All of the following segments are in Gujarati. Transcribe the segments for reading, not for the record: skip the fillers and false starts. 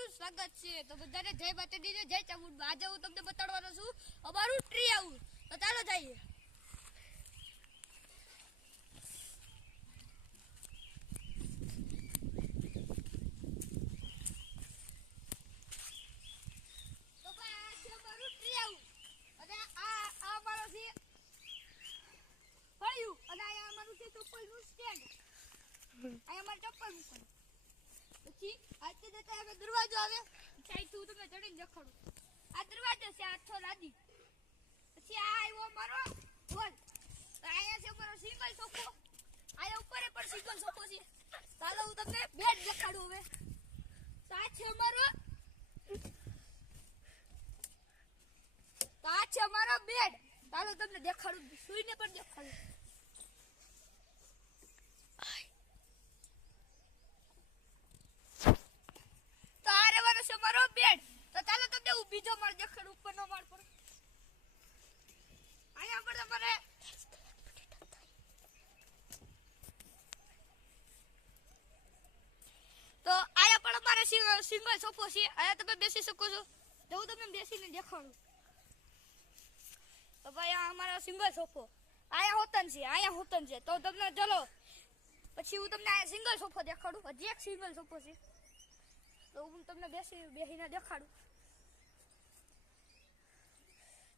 તમારું સ્વાગત છે. તો બધાને જય માતાજી, જય ચામુંડા. આજે હું તમને બતાડવાનો છું અમારું ટ્રી હાઉસ. તો ચાલો જઈએ. તો ભાઈ આ છે અમારું ટ્રી હાઉસ અને આ અમારો છે ફળિયું અને આ અમારું છે ચપ્પલનું સ્ટેન્ડ. આ અમારું ચપ્પલ મૂકવાનું. પછી આજે જતા આગળ દરવાજો આવે સાઈડ હું તમને ચડીને દેખાડું. આ દરવાજો છે, આ છો લાદી. પછી આ આવ્યો અમારો હોલ. અહીંયા છે અમારો સિંગલ સોફો. અહીંયા ઉપર પણ સિંગલ સોફો છે. ચાલો હું તમને બેડ દેખાડું હવે. તો આ છે અમારો બેડ. ચાલો તમને દેખાડું, સુઈને પણ દેખાડું. અમારો બેડ. તો ચાલો તમને હું બીજો માળ દેખાડું, ઉપરનો માળ પર. અહીંયા પર તમારે તો અહીંયા પણ અમારે સિંગલ સોફો છે. અહીંયા તમે બેસી શકો છો. તો હું તમને બેસીને દેખાડું. તો ભાઈ આ અમારો સિંગલ સોફો. અહીંયા હોતન છે. તો તમને ચલો પછી હું તમને આ સિંગલ સોફો દેખાડું. હજી એક સિંગલ સોફો છે. તો હું તમને બેસીને દેખાડું.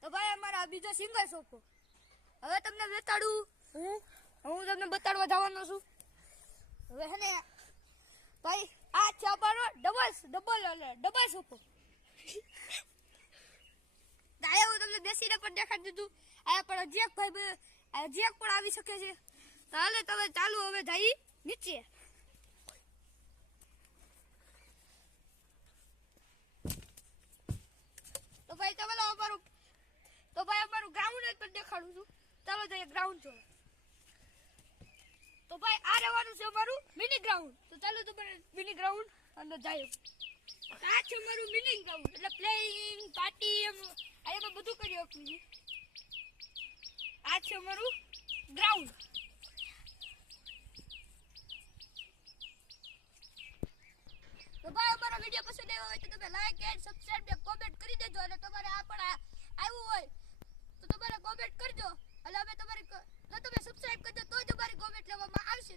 તો ભાઈ અમારા બીજો સિંગલ સોફો. હવે તમને બતાડું. હું તમને બતાડવા જવાનો છું. હવે હે ને ભાઈ આ છે અમારો ડબલ સોફો. આયા હું તમને બેસીને પણ દેખાડી દીધું. આયા પણ હજી એક ભાઈ પણ આવી શકે છે. તો હાલે તમે ચાલુ હવે જઈ નીચે. તો ભાઈ અમારું ગ્રાઉન્ડ પણ દેખાડું છું. ચાલો જઈએ ગ્રાઉન્ડ જોવા. તો ભાઈ આ રહેવાનું છે અમારું મિની ગ્રાઉન્ડ. તો ચાલો તમારે મિની ગ્રાઉન્ડ અંદર જાય. આ છે અમારું મિની ગ્રાઉન્ડ. એટલે પ્લેઇંગ પાર્ટી એમાં બધું કરી શકું છું. આ છે અમારું ગ્રાઉન્ડ. તો ભાઈ અમારો વિડીયો પસંદ આવ્યો હોય તો તમે લાઈક એન્ડ સબસ્ક્રાઇબ ને કોમેન્ટ કરી દેજો. અને તમારે આ પણ આવ્યું હોય તો તમારે કોમેન્ટ કરજો. અને અમે તમે સબસ્ક્રાઇબ કરજો તો જ અમારી કોમેન્ટ લેવામાં આવશે.